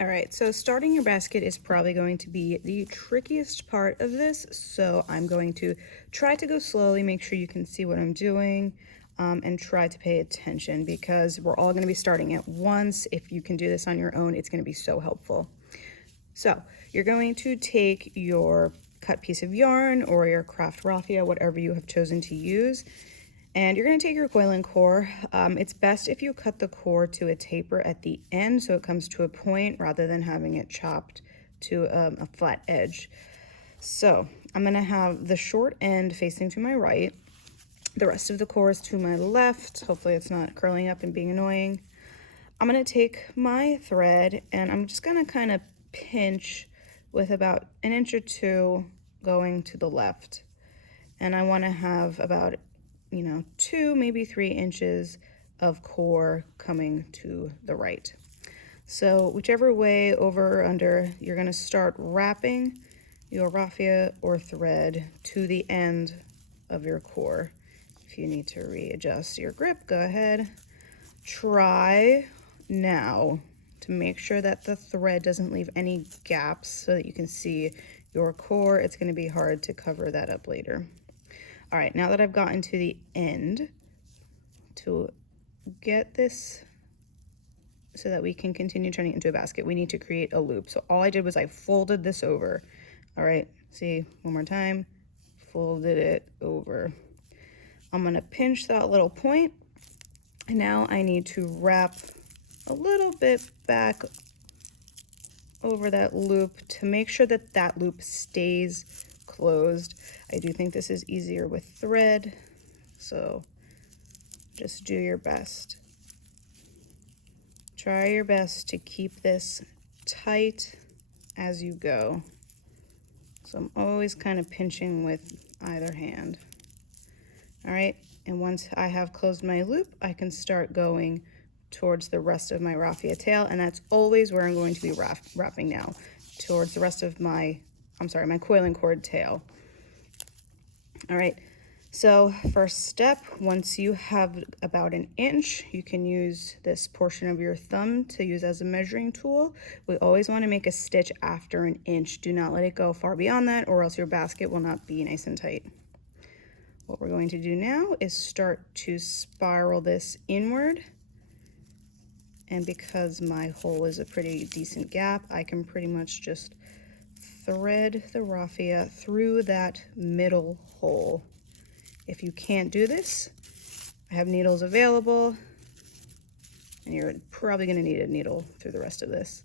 All right, so starting your basket is probably going to be the trickiest part of this, so I'm going to try to go slowly, make sure you can see what I'm doing, and try to pay attention because we're all going to be starting at once. If you can do this on your own, it's going to be so helpful. So you're going to take your cut piece of yarn or your craft raffia, whatever you have chosen to use, and you're going to take your coiling core. It's best if you cut the core to a taper at the end so it comes to a point rather than having it chopped to a flat edge. So I'm going to have the short end facing to my right, the rest of the core is to my left. Hopefully it's not curling up and being annoying. I'm going to take my thread and I'm just going to kind of pinch with about 1 inch or 2 going to the left. And I want to have about 2, maybe 3 inches of core coming to the right. So whichever way, over or under, you're going to start wrapping your raffia or thread to the end of your core. If you need to readjust your grip, go ahead. Try now to make sure that the thread doesn't leave any gaps so that you can see your core. It's going to be hard to cover that up later. All right, now that I've gotten to the end, to get this so that we can continue turning it into a basket, we need to create a loop. So all I did was I folded this over. All right, see, one more time, folded it over. I'm gonna pinch that little point, and now I need to wrap a little bit back over that loop to make sure that that loop stays closed. I do think this is easier with thread, so just do your best. Try your best to keep this tight as you go. So I'm always kind of pinching with either hand. All right, and once I have closed my loop, I can start going towards the rest of my raffia tail, and that's always where I'm going to be wrapping now, towards the rest of my coiling cord tail. All right, so first step, once you have about 1 inch, you can use this portion of your thumb to use as a measuring tool. We always want to make a stitch after 1 inch. Do not let it go far beyond that, or else your basket will not be nice and tight. What we're going to do now is start to spiral this inward. And because my hole is a pretty decent gap, I can pretty much just thread the raffia through that middle hole. If you can't do this, I have needles available, and you're probably going to need a needle through the rest of this.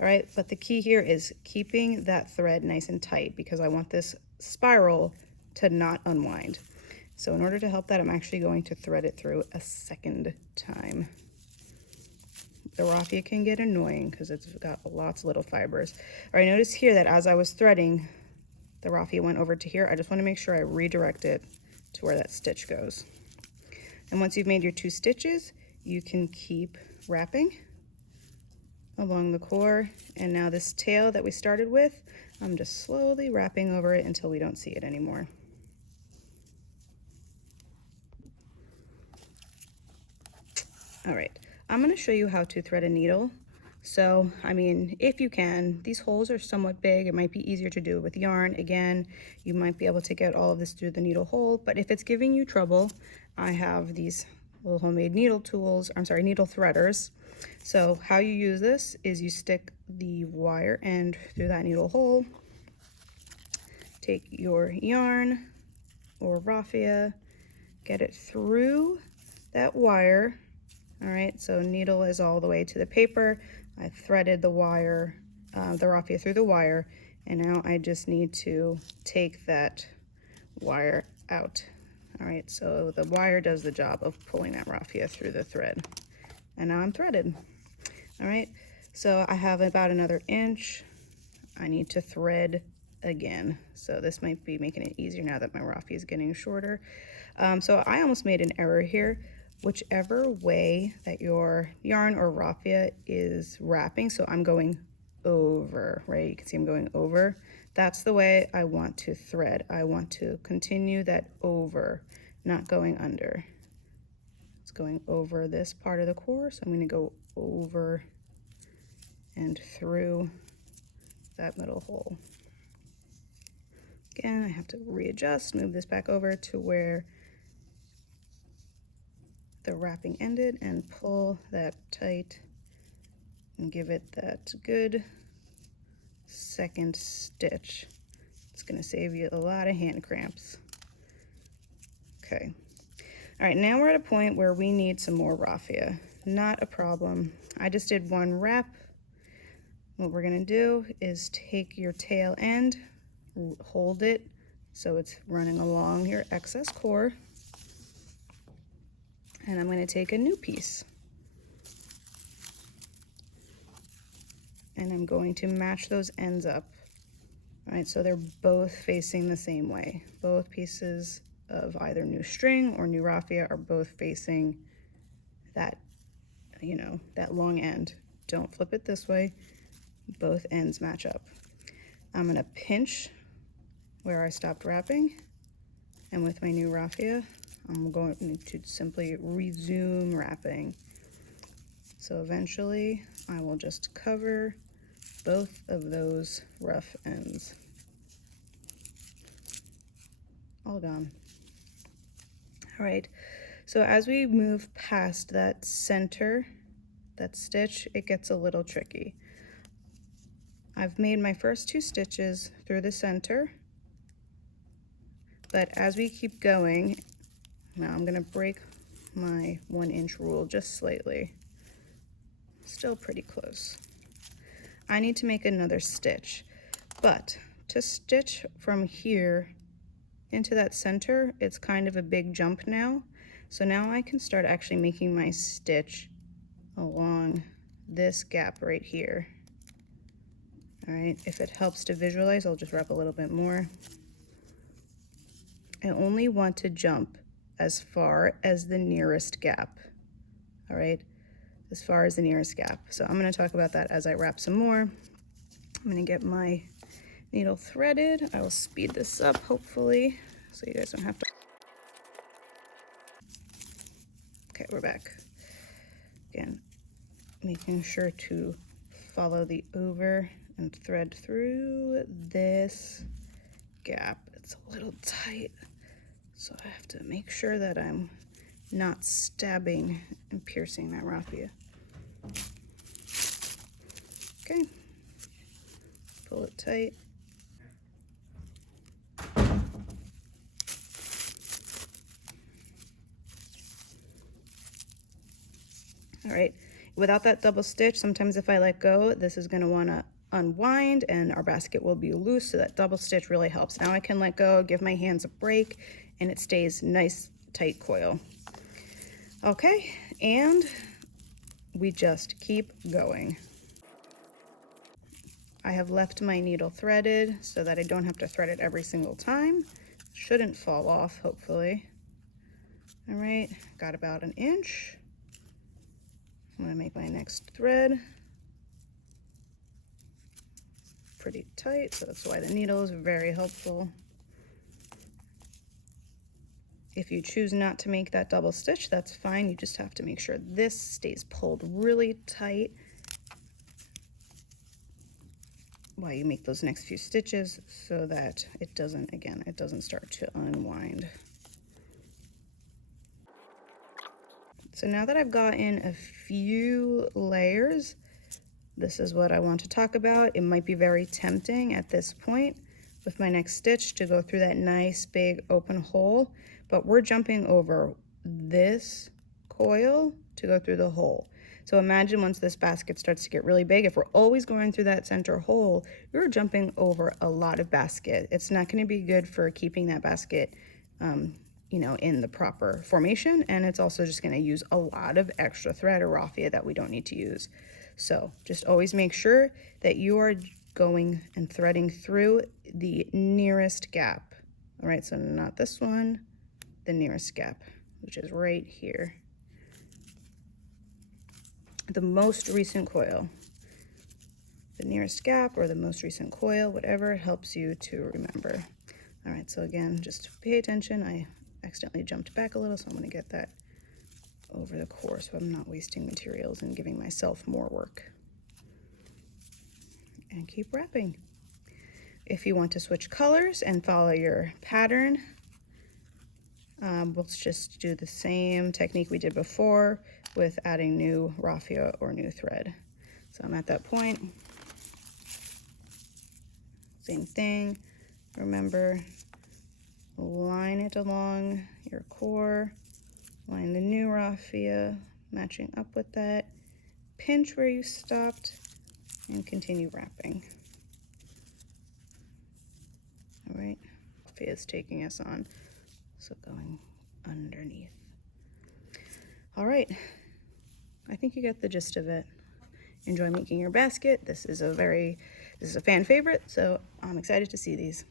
All right, but the key here is keeping that thread nice and tight because I want this spiral to not unwind. So in order to help that, I'm actually going to thread it through a second time. The raffia can get annoying because it's got lots of little fibers. All right, notice here that as I was threading, the raffia went over to here. I just want to make sure I redirect it to where that stitch goes. And once you've made your 2 stitches, you can keep wrapping along the core. And now this tail that we started with, I'm just slowly wrapping over it until we don't see it anymore. All right, I'm going to show you how to thread a needle. So, I mean, if you can, these holes are somewhat big. It might be easier to do with yarn. Again, you might be able to get all of this through the needle hole, but if it's giving you trouble, I have these little homemade needle tools, needle threaders. So how you use this is you stick the wire end through that needle hole, take your yarn or raffia, get it through that wire. All right, so needle is all the way to the paper. I threaded the wire, the raffia through the wire, and now I just need to take that wire out. All right, so the wire does the job of pulling that raffia through the thread. And now I'm threaded. All right, so I have about another inch. I need to thread again. So this might be making it easier now that my raffia is getting shorter. So I almost made an error here. Whichever way that your yarn or raffia is wrapping, so I'm going over, right? You can see I'm going over. That's the way I want to thread. I want to continue that over, not going under. It's going over this part of the core, so I'm going to go over and through that middle hole. Again, I have to readjust, move this back over to where the wrapping ended and pull that tight and give it that good second stitch. It's going to save you a lot of hand cramps. Okay. All right, now we're at a point where we need some more raffia. Not a problem. I just did one wrap. What we're going to do is take your tail end, hold it so it's running along your excess core, and I'm going to take a new piece and I'm going to match those ends up. All right, so they're both facing the same way. Both pieces of either new string or new raffia are both facing that, you know, that long end. Don't flip it this way. Both ends match up. I'm going to pinch where I stopped wrapping, and with my new raffia, I'm going to simply resume wrapping. So eventually, I will just cover both of those rough ends. All gone. All right, so as we move past that center, that stitch, it gets a little tricky. I've made my first 2 stitches through the center, but as we keep going, now I'm gonna break my 1-inch rule just slightly. Still pretty close. I need to make another stitch, but to stitch from here into that center, it's kind of a big jump now. So now I can start actually making my stitch along this gap right here. All right, if it helps to visualize, I'll just wrap a little bit more. I only want to jump as far as the nearest gap, all right? As far as the nearest gap. So I'm gonna talk about that as I wrap some more. I'm gonna get my needle threaded. I will speed this up, hopefully, so you guys don't have to. Okay, we're back. Again, making sure to follow the over and thread through this gap. It's a little tight, so I have to make sure that I'm not stabbing and piercing that raffia. Okay, pull it tight. All right, without that double stitch, sometimes if I let go, this is gonna wanna unwind and our basket will be loose, so that double stitch really helps. Now I can let go, give my hands a break, and it stays nice, tight coil. Okay, and we just keep going. I have left my needle threaded so that I don't have to thread it every single time. Shouldn't fall off, hopefully. All right, got about 1 inch. I'm gonna make my next thread pretty tight, so that's why the needle is very helpful. If you choose not to make that double stitch, that's fine. You just have to make sure this stays pulled really tight while you make those next few stitches so that it doesn't, again, it doesn't start to unwind. So now that I've gotten a few layers, this is what I want to talk about. It might be very tempting at this point with my next stitch to go through that nice big open hole, but we're jumping over this coil to go through the hole. So imagine once this basket starts to get really big, if we're always going through that center hole, you're jumping over a lot of basket. It's not going to be good for keeping that basket you know, in the proper formation, and it's also just going to use a lot of extra thread or raffia that we don't need to use. So just always make sure that you are going and threading through the nearest gap. All right, so not this one, the nearest gap, which is right here. The most recent coil. The nearest gap or the most recent coil, whatever helps you to remember. All right, so again, just pay attention. I accidentally jumped back a little, so I'm gonna get that over the core so I'm not wasting materials and giving myself more work. and keep wrapping. If you want to switch colors and follow your pattern, we'll just do the same technique we did before with adding new raffia or new thread. So I'm at that point. Same thing. Remember, line it along your core, line the new raffia, matching up with that, pinch where you stopped, and continue wrapping. All right, raffia is taking us on, so going underneath. All right, I think you get the gist of it. Enjoy making your basket. This is a fan favorite, so I'm excited to see these.